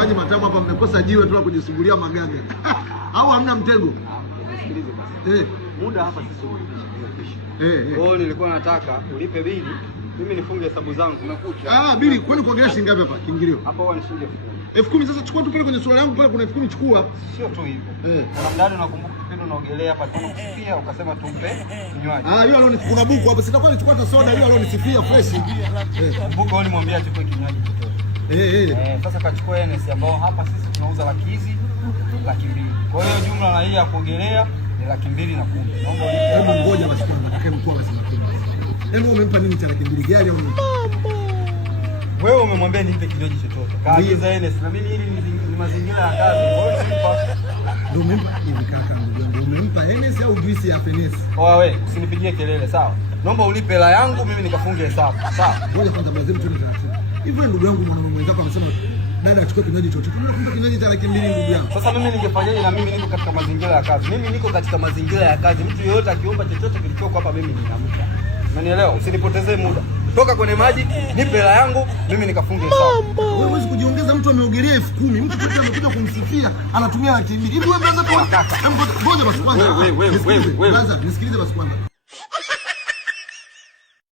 maji matamu hapa, mmekosa jiwe tu la kujisugulia maganda. Au hamna mtego? Sikilize basi. Muda hapa sisi umekwisha. Kwa hiyo nilikuwa nataka ulipe bili, mimi nifunge hesabu zangu nakuja. Bili kwani kuongelea shilingi ngapi hapa kiingilio? Hapa huwa ni shilingi 10,000. Sasa chukua tu pale kwenye swala yangu pale kuna 10,000 chukua. Sio tu hivyo. Na mdada unakumbuka kipindi unaogelea hapa tunakusifia ukasema tumpe kinywaji. Hiyo aloni kuna buku hapo sitakuwa nichukua hata soda hiyo aloni sifia fresh. Kumbuka wao nimwambia achukue kinywaji chochote. Sasa kachukua Enes ambao hapa sisi tunauza laki hizi, laki mbili. Kwa hiyo jumla na hii ya kuogelea ni 210,000. Naomba ulipe. Hebu ngoja basi kwanza nataka mkuu akasema kitu. Hebu umempa nini cha 200 gari au nini? Wewe umemwambia nipe kinywaji chochote. Kaagiza Enes na mimi hili ni mazingira ya kazi. Wewe nimpa. Ndio umempa hivi kaka ndio umempa Enes au juice ya Enes? Wewe usinipigie kelele sawa? Naomba ulipe hela yangu mimi nikafunge hesabu. Sawa? Ngoja kwanza baadhi mtu taratibu. Hivi ndugu yangu mwanaume mwenzako amesema dada achukue kinywaji chochote. Tunakumpa kinywaji cha 200 ndugu yangu. Sasa mimi ningefanyaje na mimi niko katika mazingira ya kazi. Mimi niko katika mazingira ya kazi. Mtu yeyote akiomba chochote kilichoko hapa mimi ninampa. Unanielewa? Usinipotezee muda. Toka kwenye maji, nipe hela yangu, mimi nikafunge hesabu. Wewe huwezi kujiongeza, mtu ameogelea 10,000, mtu kwanza amekuja kumsifia, anatumia 200,000. Hivi wewe unaweza kwa ngoja basi kwanza. Wewe. Nisikilize basi kwanza.